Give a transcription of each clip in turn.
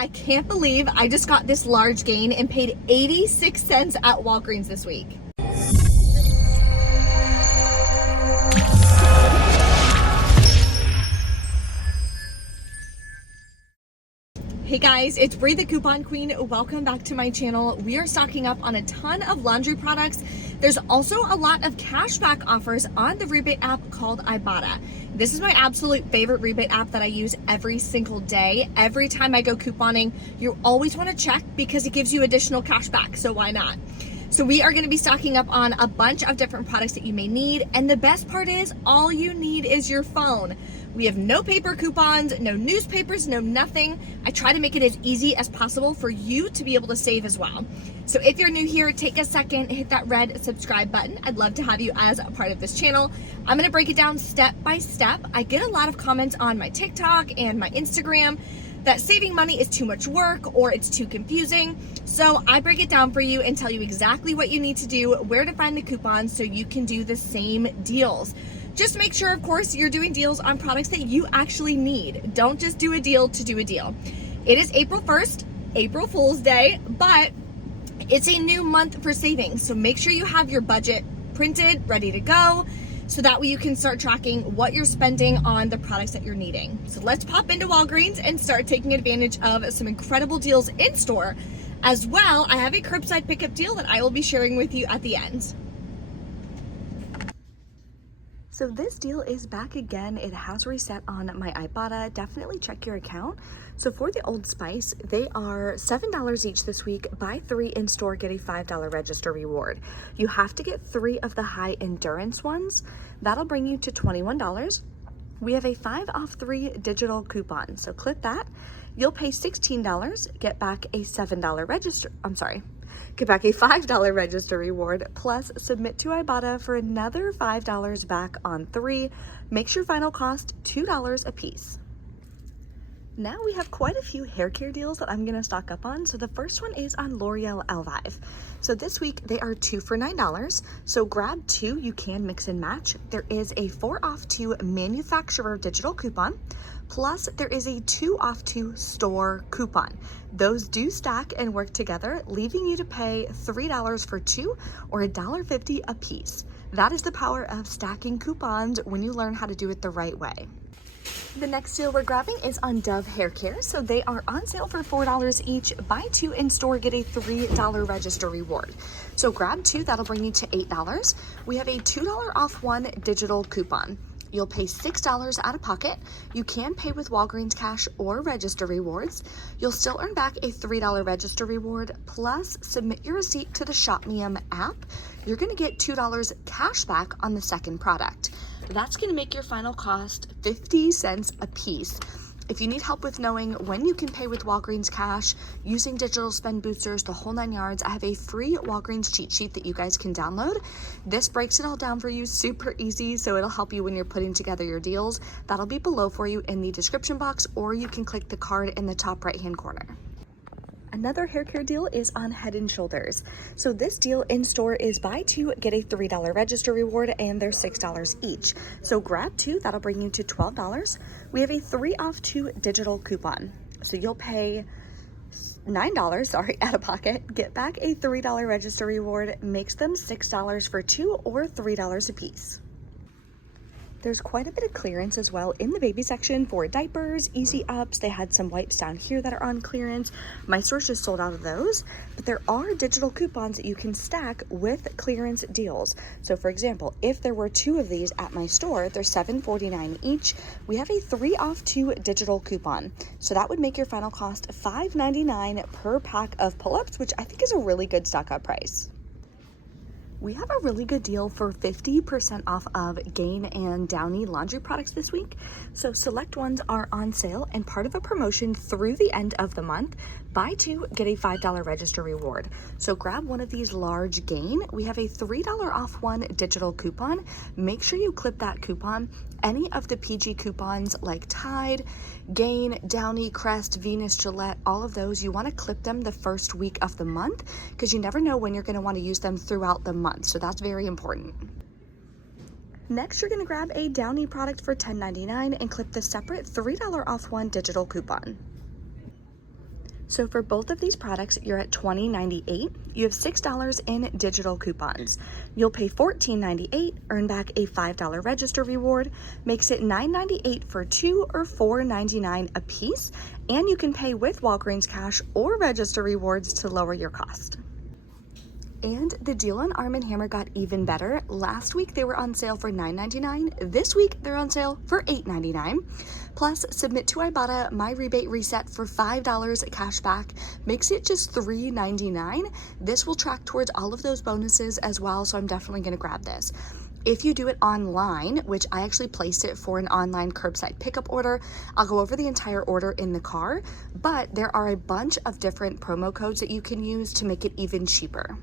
I can't believe I just got this large gain and paid 86 cents at Walgreens this week. Hey guys, it's Bree the Coupon Queen. Welcome back to my channel. We are stocking up on a ton of laundry products. There's also a lot of cashback offers on the rebate app called REBATE. This is my absolute favorite rebate app that I use every single day. Every time I go couponing, you always want to check because it gives you additional cashback, so why not? So we are going to be stocking up on a bunch of different products that you may need, and the best part is all you need is your phone. We have no paper coupons, no newspapers, no nothing. I try to make it as easy as possible for you to be able to save as well. So if you're new here, take a second, hit that red subscribe button. I'd love to have you as a part of this channel. I'm gonna break it down step by step. I get a lot of comments on my TikTok and my Instagram that saving money is too much work or it's too confusing. So I break it down for you and tell you exactly what you need to do, where to find the coupons so you can do the same deals. Just make sure, of course, you're doing deals on products that you actually need. Don't just do a deal to do a deal. It is April 1st, April Fool's Day, but it's a new month for savings. So make sure you have your budget printed, ready to go, so that way you can start tracking what you're spending on the products that you're needing. So let's pop into Walgreens and start taking advantage of some incredible deals in store. As well, I have a curbside pickup deal that I will be sharing with you at the end. So this deal is back again. It has reset on my Ibotta. Definitely check your account. So for the Old Spice, they are $7 each this week. Buy 3 in store, get a $5 register reward. You have to get 3 of the high endurance ones. That'll bring you to $21. We have a 5 off 3 digital coupon. So click that. You'll pay $16, get back a $7 register. Get back a $5 register reward, plus submit to Ibotta for another $5 back on 3. Makes your final cost $2 a piece. Now we have quite a few hair care deals that I'm gonna stock up on. So the first one is on L'Oreal Elvive. So this week they are 2 for $9. So grab 2, you can mix and match. There is a 4 off 2 manufacturer digital coupon. Plus there is a 2 off 2 store coupon. Those do stack and work together, leaving you to pay $3 for 2 or $1.50 a piece. That is the power of stacking coupons when you learn how to do it the right way. The next deal we're grabbing is on Dove Hair Care. So they are on sale for $4 each. Buy 2 in store, get a $3 register reward. So grab 2, that'll bring you to $8. We have a $2 off 1 digital coupon. You'll pay $6 out of pocket. You can pay with Walgreens cash or register rewards. You'll still earn back a $3 register reward, plus submit your receipt to the Shop Me app. You're gonna get $2 cash back on the second product. That's gonna make your final cost 50 cents a piece. If you need help with knowing when you can pay with Walgreens cash, using digital spend boosters, the whole 9 yards, I have a free Walgreens cheat sheet that you guys can download. This breaks it all down for you super easy, so it'll help you when you're putting together your deals. That'll be below for you in the description box, or you can click the card in the top right-hand corner. Another hair care deal is on Head & Shoulders. So this deal in store is buy 2, get a $3 register reward, and they're $6 each. So grab 2, that'll bring you to $12. We have a 3 off 2 digital coupon. So you'll pay $9, out of pocket, get back a $3 register reward, makes them $6 for 2 or $3 a piece. There's quite a bit of clearance as well in the baby section for diapers, Easy Ups. They had some wipes down here that are on clearance. My store's just sold out of those, but there are digital coupons that you can stack with clearance deals. So for example, if there were 2 of these at my store, they're $7.49 each. We have a 3 off 2 digital coupon. So that would make your final cost $5.99 per pack of pull-ups, which I think is a really good stock up price. We have a really good deal for 50% off of Gain and Downy laundry products this week. So select ones are on sale and part of a promotion through the end of the month. Buy 2, get a $5 register reward. So grab one of these large Gain. We have a $3 off 1 digital coupon. Make sure you clip that coupon. Any of the PG coupons like Tide, Gain, Downy, Crest, Venus, Gillette, all of those, you want to clip them the first week of the month because you never know when you're going to want to use them throughout the month. So that's very important. Next, you're going to grab a Downy product for $10.99 and clip the separate $3 off 1 digital coupon. So for both of these products, you're at $20.98. You have $6 in digital coupons. You'll pay $14.98, earn back a $5 register reward, makes it $9.98 for 2 or $4.99 a piece, and you can pay with Walgreens cash or register rewards to lower your cost. And the deal on Arm & Hammer got even better. Last week they were on sale for $9.99. This week they're on sale for $8.99. Plus, submit to Ibotta my rebate reset for $5 cash back. Makes it just $3.99. This will track towards all of those bonuses as well, so I'm definitely going to grab this. If you do it online, which I actually placed it for an online curbside pickup order, I'll go over the entire order in the car, but there are a bunch of different promo codes that you can use to make it even cheaper.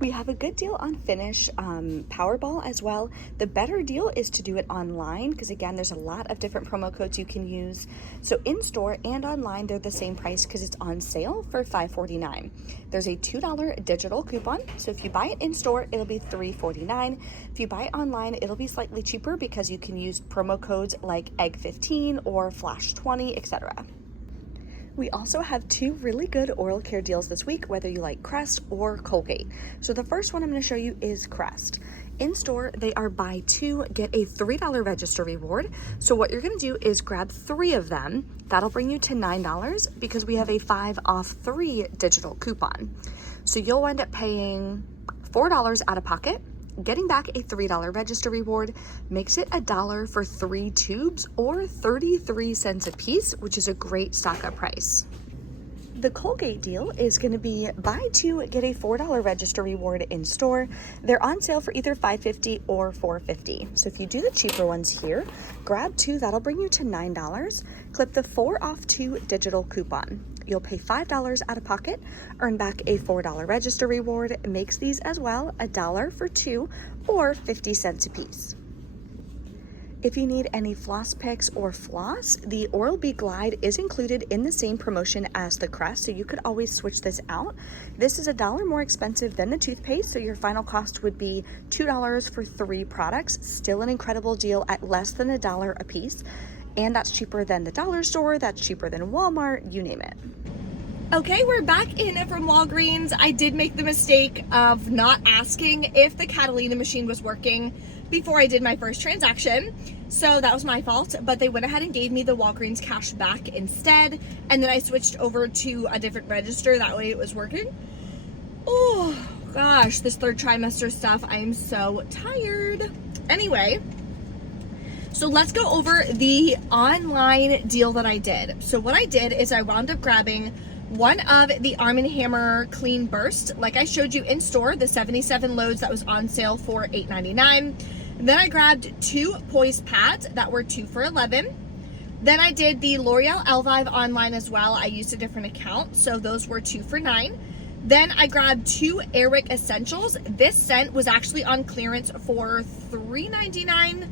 We have a good deal on Finish Powerball as well. The better deal is to do it online because, again, there's a lot of different promo codes you can use. So in-store and online, they're the same price because it's on sale for $5.49. There's a $2 digital coupon. So if you buy it in-store, it'll be $3.49. If you buy it online, it'll be slightly cheaper because you can use promo codes like Egg15 or Flash20, etc. We also have 2 really good oral care deals this week, whether you like Crest or Colgate. So the first one I'm going to show you is Crest. In store, they are buy 2, get a $3 register reward. So what you're going to do is grab 3 of them. That'll bring you to $9 because we have a 5 off 3 digital coupon. So you'll wind up paying $4 out of pocket. Getting back a $3 register reward makes it $1 for 3 tubes or 33 cents a piece, which is a great stock-up price. The Colgate deal is going to be buy 2, get a $4 register reward in store. They're on sale for either $5.50 or $4.50. So if you do the cheaper ones here, grab 2, that'll bring you to $9. Clip the 4 off 2 digital coupon. You'll pay $5 out of pocket, earn back a $4 register reward, makes these as well $1 for 2 or 50 cents a piece. If you need any floss picks or floss, the Oral-B Glide is included in the same promotion as the Crest, so you could always switch this out. This is $1 more expensive than the toothpaste, so your final cost would be $2 for 3 products. Still an incredible deal at less than $1 a piece. And that's cheaper than the dollar store, that's cheaper than Walmart, you name it. Okay, we're back in from Walgreens. I did make the mistake of not asking if the Catalina machine was working before I did my first transaction. So that was my fault, but they went ahead and gave me the Walgreens cash back instead. And then I switched over to a different register, that way it was working. Oh gosh, this 3rd trimester stuff, I am so tired. Anyway, so let's go over the online deal that I did. So what I did is I wound up grabbing one of the Arm & Hammer Clean Burst, like I showed you in store, the 77 loads that was on sale for $8.99. Then I grabbed 2 Poise pads that were 2 for $11. Then I did the L'Oreal Elvive online as well. I used a different account, so those were 2 for $9. Then I grabbed 2 Airwick Essentials. This scent was actually on clearance for $3.99,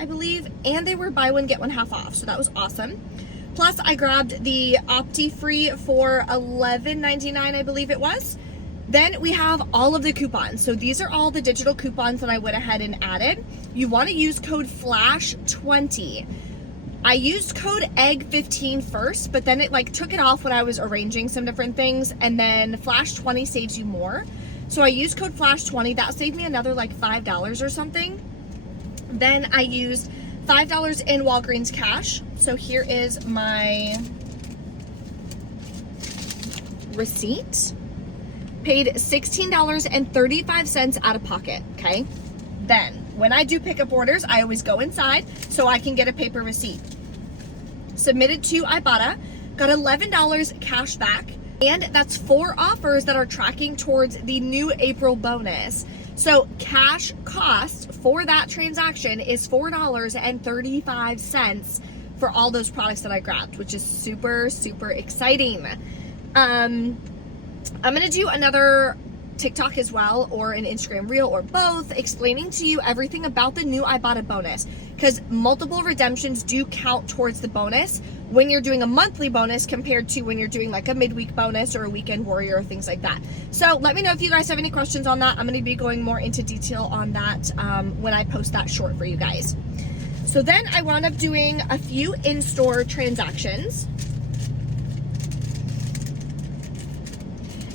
I believe, and they were buy one get one half off, so that was awesome. Plus I grabbed the Opti-Free for $11.99, I believe it was. Then we have all of the coupons. So these are all the digital coupons that I went ahead and added. You want to use code FLASH20. I used code EGG15 first, but then it took it off when I was arranging some different things, and then FLASH20 saves you more. So I used code FLASH20. That saved me another $5 or something. Then I used $5 in Walgreens cash. So here is my receipt. Paid $16.35 out of pocket, okay? Then, when I do pickup orders, I always go inside so I can get a paper receipt. Submitted to Ibotta, got $11 cash back, and that's 4 offers that are tracking towards the new April bonus. So cash cost for that transaction is $4.35 for all those products that I grabbed, which is super, super exciting. I'm going to do another TikTok as well, or an Instagram reel, or both, explaining to you everything about the new Ibotta bonus, because multiple redemptions do count towards the bonus when you're doing a monthly bonus compared to when you're doing a midweek bonus or a weekend warrior or things like that. So let me know if you guys have any questions on that. I'm going to be going more into detail on that when I post that short for you guys. So then I wound up doing a few in-store transactions.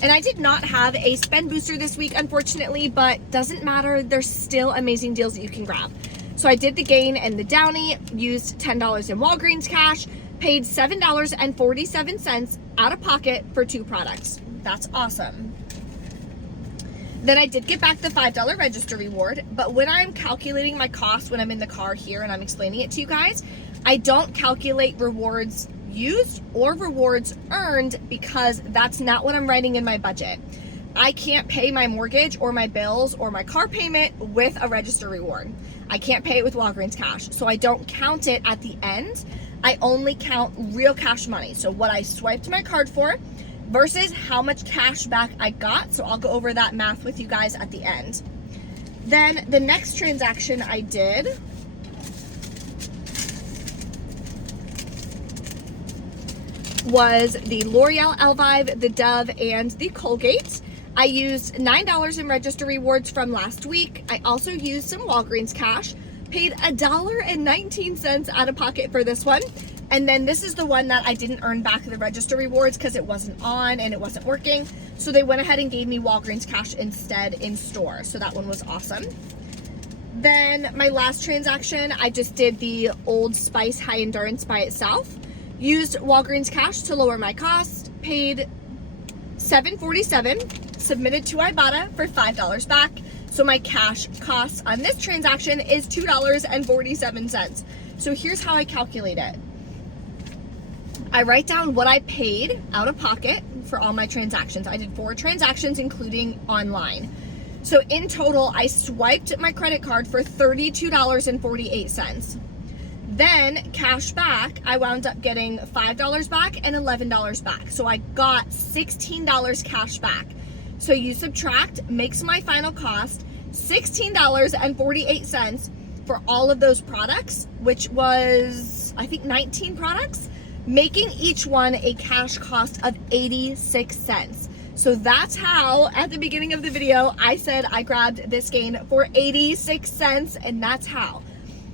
And I did not have a spend booster this week, unfortunately, but doesn't matter. There's still amazing deals that you can grab. So I did the Gain and the Downy, used $10 in Walgreens cash, paid $7.47 out of pocket for 2 products. That's awesome. Then I did get back the $5 register reward, but when I'm calculating my cost when I'm in the car here and I'm explaining it to you guys, I don't calculate rewards used or rewards earned because that's not what I'm writing in my budget. I can't pay my mortgage or my bills or my car payment with a register reward. I can't pay it with Walgreens cash, so I don't count it at the end. I only count real cash money. So what I swiped my card for versus how much cash back I got. So I'll go over that math with you guys at the end. Then the next transaction I did was the L'Oreal Elvive, the Dove, and the Colgate. I used $9 in register rewards from last week. I also used some Walgreens cash, paid $1.19 out of pocket for this one. And then this is the one that I didn't earn back the register rewards because it wasn't on and it wasn't working. So they went ahead and gave me Walgreens cash instead in store. So that one was awesome. Then my last transaction, I just did the Old Spice High Endurance by itself. Used Walgreens cash to lower my cost, paid $7.47, submitted to Ibotta for $5 back. So my cash cost on this transaction is $2.47. So here's how I calculate it. I write down what I paid out of pocket for all my transactions. I did 4 transactions, including online. So in total, I swiped my credit card for $32.48. Then cash back, I wound up getting $5 back and $11 back. So I got $16 cash back. So you subtract, makes my final cost $16.48 for all of those products, which was, I think, 19 products, making each one a cash cost of 86 cents. So that's how, at the beginning of the video, I said I grabbed this Gain for 86 cents, and that's how.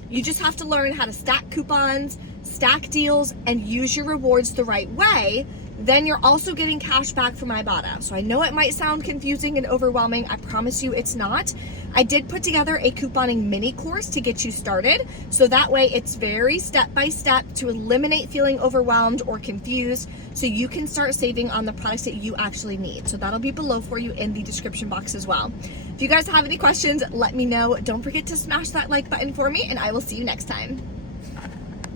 You just have to learn how to stack coupons, stack deals, and use your rewards the right way. Then you're also getting cash back from Ibotta. So I know it might sound confusing and overwhelming. I promise you it's not. I did put together a couponing mini course to get you started. So that way it's very step-by-step to eliminate feeling overwhelmed or confused so you can start saving on the products that you actually need. So that'll be below for you in the description box as well. If you guys have any questions, let me know. Don't forget to smash that like button for me, and I will see you next time.